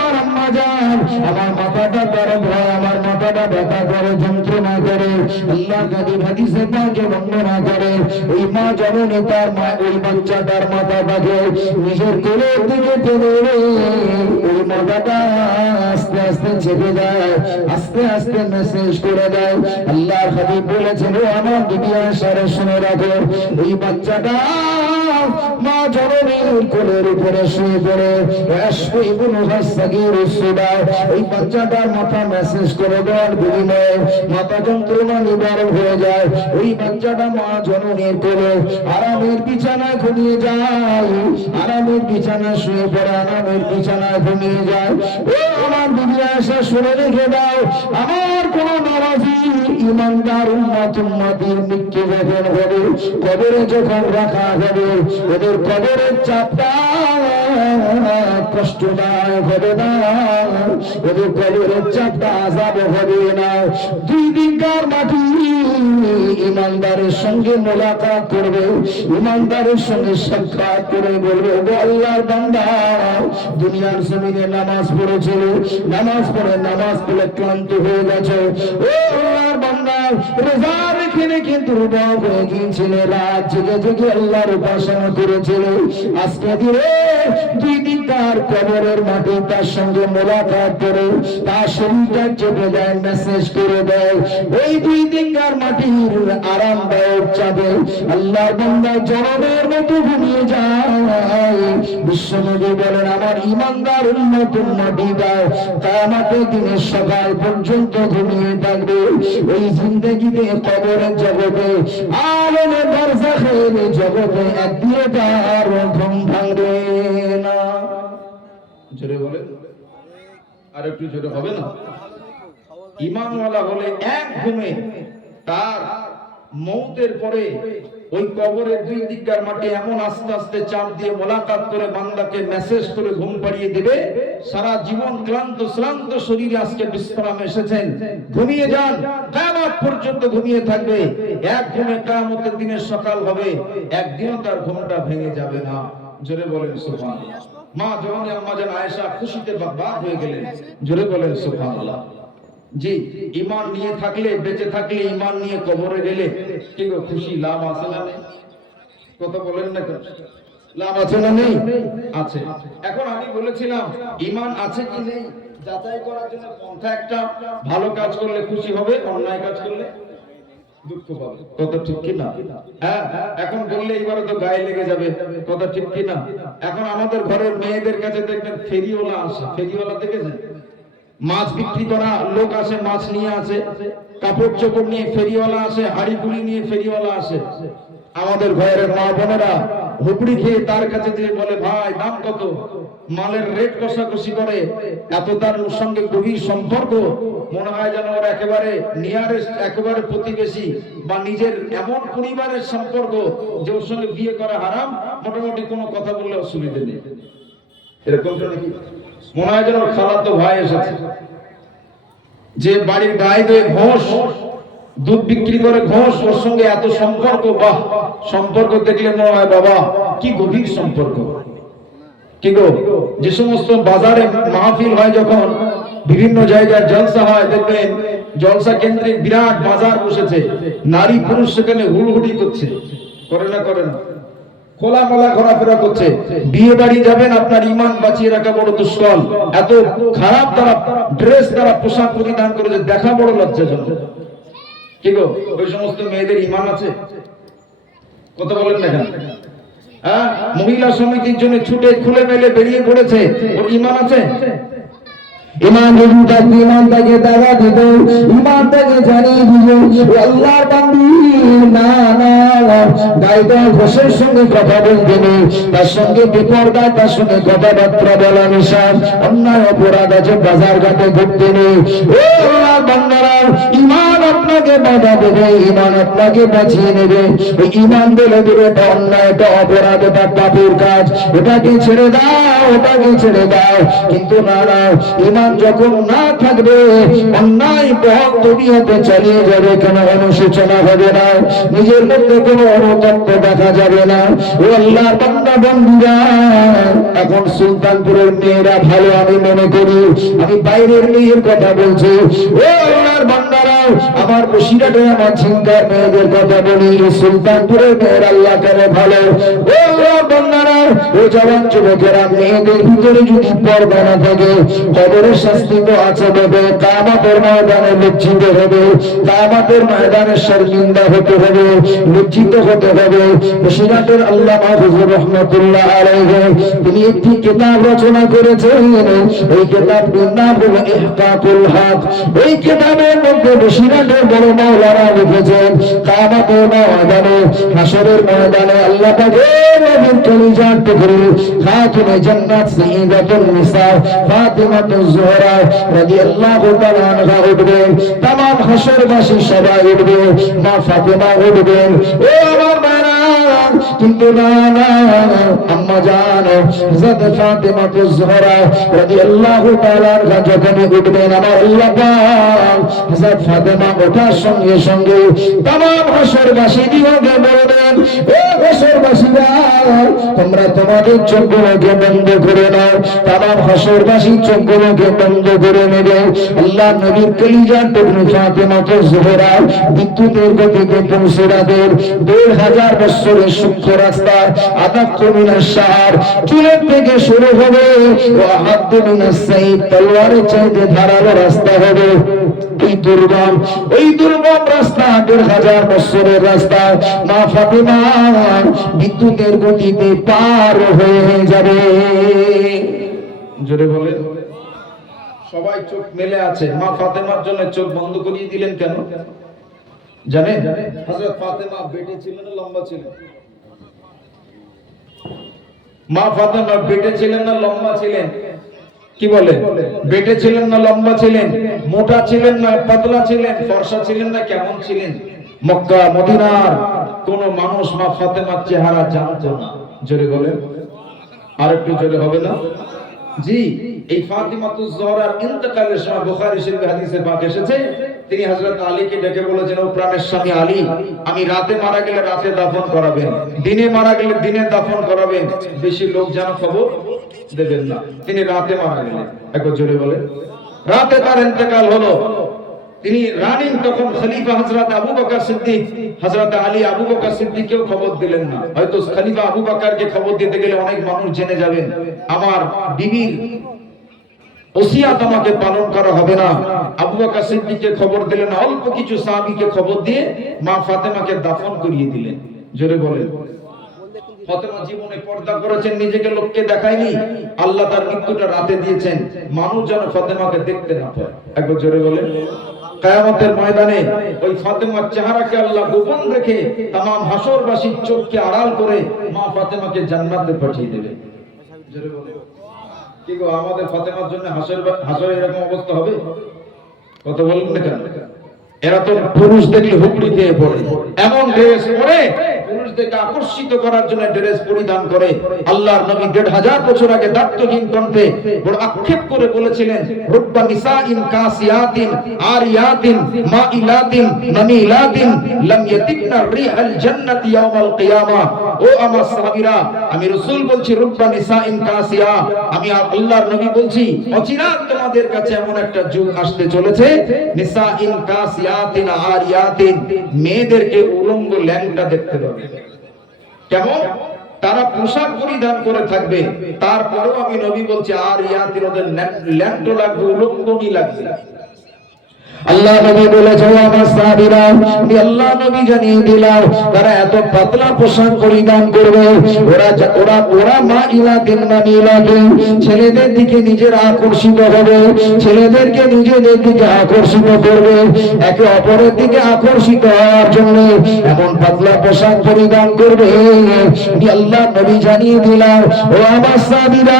আমার আম্মা জান, আমার মাথাটা গরম হয়, আমার মাথাটা ব্যথা করে, যন্ত্রণা করে, আল্লাহ যদি হাদিসে পাকে বর্ণনা করে, ওই মা জননী তার মা ওই বাচ্চাটার মাথাটাকে নিজের কোলের দিকে টেনে ওই মাথাটা আস্তে আস্তে চেপে দেয়, আস্তে আস্তে মেসেজ করে দেয়। আল্লাহর হাবিব বলেছেন, ও আমার দিদি আয়েশা শুনে রাখো, ওই বাচ্চাটা মা জননীর কোলের উপরে শুয়ে পড়ে ওই বাচ্চাটার মাথা মেসেজ করে দেওয়ার বিনিময়ে মাথা যন্ত্রণা নিবারণ হয়ে যায়। ওই বাচ্চাটা মা জননীর কোলে আরামের বিছানায় ঘুমিয়ে যায়, আরামের বিছানায় শুয়ে পড়ে, আরামের বিছানায় ঘুমিয়ে যায়। ও আমার দিদি আয়েশা শুনে রেখে দাও, আমার কোন নারাজি ইমানদার উম্মতের মৃত্যু যখন হবে, কবরে যখন রাখা হবে, ওদের কবরের চাপটা কষ্টদায়ক হবে না, ওদের কবরের চাপটা আযাব হবে না। দুই দিনকার মাটি ইমানদারের সঙ্গে মোলাকাত করবে, ইমানদারের সঙ্গে সাক্ষাৎ করে বলবে, ও আল্লাহর বান্দা, দুনিয়ার জমিনে নামাজ পড়েছিল, নামাজ পড়ে নামাজ পড়ে ক্লান্ত হয়ে গেছে, ও আল্লাহর বান্দা রোজা রেখে কিন্তু রোজা হয়ে গিয়েছিল, রাত জেগে জেগে আল্লাহর উপাসনা করেছিল, আজকে দিনে দুই দিন তার কবরের মাটি তার সঙ্গে মোলাকাত করে তার শরীরটা চেপে দেয়, মেসেজ করে দেয়। ওই দুই দিনকার মাটির আরামদায়ক চাঁদে আল্লাহর বান্দা জনমের মতো ঘুমিয়ে যায়। বিশ্বনবী বলেন, আমার ইমানদার উম্মত উম্মতীরা কিয়ামতের দিনের সকাল পর্যন্ত ঘুমিয়ে থাকবে। ওই জিন্দেগিতে কবরের জগতে আলেমে বারজাখের জগতে একদিনও তার ঘুম ভাঙবে না। জোরে বলেন, আর একটু জোরে হবে না? ঈমানওয়ালা হলে এক ঘুমে তার মৌতের পরে ওই কবরের দুই দিককার মাটি এমন আস্তে আস্তে চাপ দিয়ে মোলাকাত করে বান্দাকে মেসেজ করে ঘুম পাড়িয়ে দিবে, সারা জীবন ক্লান্ত শ্রান্ত শরীরে আজকে বিশ্রাম এসেছেন, ঘুমিয়ে যান, কিয়ামত পর্যন্ত ঘুমিয়ে থাকবে। এক ঘুমে কিয়ামতের দিনের সকাল হবে, একদিনও তার ঘুমটা ভেঙে যাবে না। জোরে বলেন সুবহানাল্লাহ। মা জননী আম্মা জান আয়েশা খুশিতে বাক হয়ে গেলেন। জোরে বলেন সুবহানাল্লাহ। জি, ঈমান নিয়ে থাকলে, বেঁচে থাকলে, ঈমান নিয়ে কবরে গেলে কি গো খুশি, লাভ আছে না নেই? কথা বলেন না কেন? লাভ আছে না নেই? আছে। এখন আমি বলেছিলাম ঈমান আছে কি নেই যাচাই করার জন্য পন্থা একটা, ভালো কাজ করলে খুশি হবে, অন্যায় কাজ করলে দুঃখ পাবে। কথা ঠিক কি না? হ্যাঁ, এখন বললে এবারে তো গায়ে লেগে যাবে। কথা ঠিক কি না? এখন আমাদের ঘরের মেয়েদের কাছে দেখবেন ফেরিওয়ালা আসে, ফেরিওয়ালা দেখেছেন? মাছ বিক্রি করা লোক আসে, মাছ নিয়ে আসে, কাপড় চোপড় নিয়ে ফেরিওয়ালা আসে, হাড়ি কুড়ি নিয়ে ফেরিওয়ালা আসে। আমাদের ঘরের মা বোনেরা হুবড়ি খেয়ে তার কাছে দিয়ে বলে, ভাই দাম কত? মালের রেট কষাকষি করে, এত তার সঙ্গে গভীর সম্পর্ক, মনে হয় যেন ওর একেবারে নিয়ারেস্ট, একেবারে প্রতিবেশী বা নিজের এমন পরিবারের সম্পর্ক যে ওর সঙ্গে বিয়ে করা হারাম, মোটামুটি কোনো কথা বললে অসুবিধা নেই। এরকম নাকি? মনে হয় যেন খালাতো ভাই এসেছে। যে বাড়ির গায়ে দিয়ে ঘোষ দুধ বিক্রি করে, ঘোষ ওর সঙ্গে এত সম্পর্ক, বাহ! সম্পর্ক দেখলে মনে হয় বাবা কি গভীর সম্পর্ক। কি গো, যে সমস্ত বাজারে মাহফিল হয়, যখন বিভিন্ন জায়গায় জলসা হয়, দেখবেন জলসা কেন্দ্রিক বিরাট বাজার বসেছে, নারী পুরুষ সেখানে হুড়হুড়ি করছে, করে না করে না? খোলামেলা ঘোরাফেরা করছে। বিয়ে বাড়ি যাবেন, আপনার ঈমান বাঁচিয়ে রাখা বড় দুষ্কর। এত খারাপ তারা ড্রেস, তারা পোশাক পরিধান করেছে, দেখা বড় লজ্জাজনক। কি গো, ওই সমস্ত মেয়েদের ঈমান আছে? কথা বলেন না কেন? হ্যাঁ, মহিলা সমিতির জন্য ছুটে খুলে মেলে বেরিয়ে পড়েছে, ওর ঈমান আছে? ঈমান যদি থাকে, ঈমান তাকে দাওয়া দিবে, ঈমান তাকে জানিয়ে দিবে, আল্লাহর বান্দি না না গায়িকা ঘোষের সঙ্গে কথা বলতে নেই, তার সঙ্গে বিপর্দা, তার সঙ্গে কথাবার্তা বলা নিষেধ, অন্যায় অপরাধ আছে, বাজার ঘাটে ঘুরতে নেই। ও আল্লাহর বান্দারা, ঈমান আপনাকে বাধা দেবে, ঈমান আপনাকে বাঁচিয়ে নেবে। ওই ঈমান বলে দেবে এটা অন্যায়, এটা অপরাধ, এটা পাপের কাজ, ওটাকে ছেড়ে দাও, ওটাকে ছেড়ে দাও। কিন্তু না না, ঈমান ইমান যখন না থাকবে অন্যায় পথ দুনিয়াতে চালিয়ে যাবে, কেন অনুশোচনা হবে না, নিজের মধ্যে কোনো অনুতপ্ত দেখা যাবে না। ও আল্লাহর বান্দা বন্ধুরা, এখন সুলতানপুরের মেয়েরা ভালো আমি মনে করি, আমি বাইরের মেয়ের কথা বলছি। ও আল্লাহর বান্দারা, আমার বসিরহাটে আমার ঝিঙ্কার মেয়েদের কথা বলি, সুলতানপুরের মেয়ের আল্লাহ কেন ভালো। ও আল্লাহর বান্দারা, ও জওয়ান যুবকেরা, মেয়েদের ভিতরে যদি পর্দা না থাকে কবরের শাস্তি তো আছে দেবে, কিয়ামতের ময়দানে লজ্জিত হবে, কিয়ামতের ময়দানে শর্মিন্দা হতে হবে, লজ্জিত হতে হবে। বসিরহাটের আল্লামা হুজুর রহমাতুল্লাহ আলাইহি তিনি একটি কিতাব রচনা করেছেন, এই কিতাবটির নাম হলো ইহকাকুল হক। এই কিতাবের মধ্যে বসিরহাটের বড় মাওলানা লিখেছেন, কিয়ামতের ময়দানে, হাশরের ময়দানে আল্লাহ পাকের নবীর কলিজার টুকরো খাতুনে জান্নাত সাইয়্যিদাতুন নিসা ফাতিমাতুজ জোহরা রাদিয়াল্লাহু তাআলা আনহা উঠবেন, तमाम হাশরবাসী সবাই উঠবে, মা ফাতিমা উঠবেন। ও আমার মায়েরা, কিন্তু না না, আম্মা জান হযরত ফাতিমাতুজ জোহরা রাদিয়াল্লাহু তাআলা আনহা যখন উঠবেন, আমার আল্লাহ পাক হযরত ফাতিমা ওঠার সঙ্গে সঙ্গে तमाम হাশরবাসী দিওগে বলবেন, ও হাশরবাসীরা, তোমরা তোমাদের চোখগুলোকে বন্ধ করে নাও। तमाम হাশরবাসী চোখগুলোকে বন্ধ করে নেবে। আল্লাহ নবীর কলিজার টুকরো ফাতিমাতুজ জোহরা বিদ্যুতের গতিতে পৌঁছে যাবে। ১,৫০০ বছরের সূক্ষ্ম রাস্তা, আদাক্কু মিনাশ শাহর, চুলের থেকে শুরু হবে, ও আহাদ্দু মিনাস সাইফ, তলোয়ারের চাইতে ধারালো রাস্তা হবে। ওই দুর্গম রাস্তা, ১,৫০০ বছরের রাস্তা, মা ফাতিমা বিদ্যুতের গতিতে পার হয়ে যাবে। জোরে বলে। সবাই চোখ মেলে আছে, মা ফাতেমার জন্য চোখ বন্ধ করিয়ে দিলেন কেন জানেন? হযরত ফাতেমা বেটে ছিলেন না লম্বা ছিলেন? মা ফাতেমা বেটে ছিলেন না লম্বা ছিলেন? কি বলে? বেটে ছিলেন না লম্বা ছিলেন? মোটা ছিলেন না পাতলা ছিলেন? ফর্সা ছিলেন না কেমন ছিলেন? মক্কা মদিনার কোন মানুষ মা ফাতেমার চেহারা জানতো না। জোরে বলেন, আর একটু জোরে হবে না? জি, এই ফাতিমাতুজ জোহরার ইন্তেকালের সময় বুখারী শরীফে হাদিসে পাক এসেছে, তিনি হযরত আলীকে ডেকে বলেছেন, ও প্রাণের স্বামী আলী, আমি রাতে মারা গেলে রাতে দাফন করাবেন, দিনে মারা গেলে দিনে দাফন করাবেন, বেশি লোক যেন খবর দেবেন না। তিনি রাতে মারা গেলেন। একবার জোরে বলে। রাতে তার ইন্তেকাল হলো। তিনি রানিং তখন খলিফা হযরত আবু বকর সিদ্দিক, হযরত আলী আবু বকর সিদ্দিককেও খবর দিলেন না। হয়তো খলিফা আবু বকরকে খবর দিতে গেলে অনেক মানুষ জেনে যাবেন, আমার বিবির ওসিয়াত আমাকে পালন করা হবে না। আবু বকর সিদ্দিককে খবর দিলেন না, অল্প কিছু সাহাবীকে খবর দিয়ে মা ফাতেমাকে দাফন করিয়ে দিলেন। জোরে বলেন। ফাতেমা জীবনে পর্দা করেছেন, নিজেকে লোককে দেখায়নি। আল্লাহ তার মৃত্যুটা রাতে দিয়েছেন, মানুষ যেন ফাতেমাকে দেখতে না পায়। একবার জোরে বলেন। কিয়ামতের ময়দানে ওই ফাতেমার চেহারাকে আল্লাহ গোপন রেখে तमाम হাশরবাসীর চোখকে আড়াল করে মা ফাতেমাকে জান্নাতে পাঠিয়ে দেবে। জোরে বলেন। কি গো, আমাদের ফাতেমার জন্য হাশরে এরকম অবস্থা হবে? কথা বলেন না কেন? এরা তো পুরুষ দেখলে হুকড়ি খেয়ে পড়ে, এমন ড্রেস পরে পুরুষদেরকে আকর্ষিত করার জন্য ড্রেস পরিধান করে। আল্লাহর নবী ১,৫০০ বছর আগে দাত্তহীন কণ্ঠে বড় আক্ষেপ করে বলেছিলেন, রুব্বা নিসাইন কাসিয়াতিন আরিয়াতিন মাইলাতিন নামিলাতিন লাম ইয়াতিবনা রিহাল জান্নাতি ইয়াউমাল কিয়ামা। ও আমার সাহাবীরা, আমি রাসূল বলছি, রুব্বা নিসাইন কাসিয়া, আমি আল্লাহর নবী বলছি, অচিরাত তোমাদের কাছে এমন একটা যুগ আসতে চলেছে, নিসাইন কাসিয়া মেয়েদেরকে উলঙ্গ ল্যাংটা দেখতে পাবে। কেমন? তারা পোশাক পরিধান করে থাকবে, তারপরেও আমি নবী বলছি আর ইয়াতিন, ওদের ল্যাংটো লাগবে, উলঙ্গনি লাগবে। আল্লাহ নবী বলেছে, আমার সাহাবীরা, আমি আল্লাহ নবী জানিয়ে দিলাম, তারা এত পাতলা পোশাক পরিধান করবে, ওরা মা ইলাদিন মানিলাদিন, ছেলেদের দিকে নিজের আকর্ষিত হবে, ছেলেদেরকে নিজেদের দিকে আকর্ষিত করবে, একে অপরের দিকে আকর্ষিত হওয়ার জন্য এমন পাতলা পোশাক পরিধান করবে। আমি আল্লাহ নবী জানিয়ে দিলাম, ও আমার সাহাবীরা,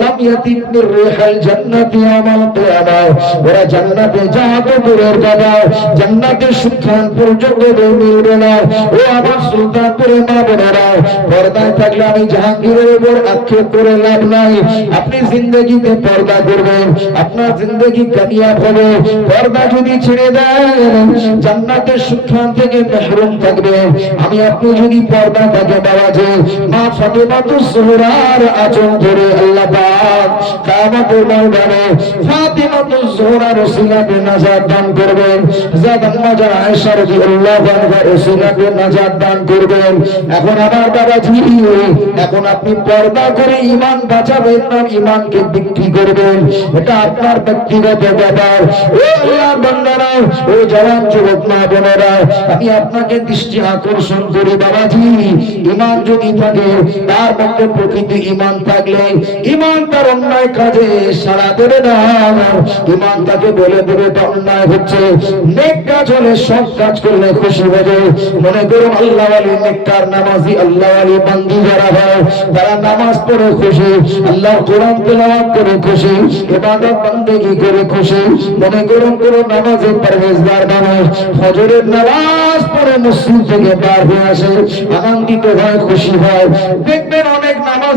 লাম ইয়াতিকুর রিহাল জান্নাতি ইয়াউমাল কিয়ামাহ ওরা জান্নাতে যাবে দূরের কথা জান্নাতের সুখান পর্যন্ত মিলবে না ও আমার সুলতানপুরে মা বোনেরা পর্দায় থাকলে আমি জাহাঙ্গীরের উপর আক্ষেপ করে লাভ নাই আপনি জিন্দেগিতে পর্দা করবেন আপনার জিন্দেগি কামিয়াব হবে পর্দা যদি ছেড়ে দেন জান্নাতের সুখান থেকে মাহরুম থাকবেন আমি আপনি যদি পর্দা থাকে বাবাজি মা ফাতেমাতুজ জোহরার আঁচল ধরে আল্লাহ পাক কিয়ামতের ময়দানে ফাতেমাতুজ জোহরার ওসিলাতে নাজাত দান করবেন যাদের মাঝে আয়েশা রাদিয়াল্লাহু আনহার ওসিলাতে নাজাত দান করবেন এখন আমার বাবাজি এখন আপনি পর্দা করে ঈমান বাঁচাবেন না ঈমানকে বিক্রি করবেন এটা আপনার ব্যক্তিগত ব্যাপার ও আল্লাহর বান্দারা ও জওয়ান যুবক মা বোনেরা আমি আপনাকে দৃষ্টি আকর্ষণ করি বাবাজি ঈমান যদি থাকে তার মধ্যে প্রকৃত ঈমান থাকলে ঈমান তার অন্যায় কাজে সাড়া দেবে না ঈমান তাকে বলে দেবে এটা অন্যায় হচ্ছে নেক কাজ হলে সব কাজ করলে খুশি হবে মনে করো আল্লাহ ওয়ালি নেককার নামাজি আল্লাহ ওয়ালি বান্দি যারা হয় তারা নামাজ পড়ে খুশি আল্লাহর কোরআন তেলাওয়াত করে খুশি ইবাদত বান্দেগি করে খুশি মনে করো কোন নামাজে পরহেজগার মানুষ ফজরের নামাজ পড়ে মসজিদ থেকে বার হয়ে আসে আনন্দিত হয় খুশি হয় দেখবেন অনেক নামাজ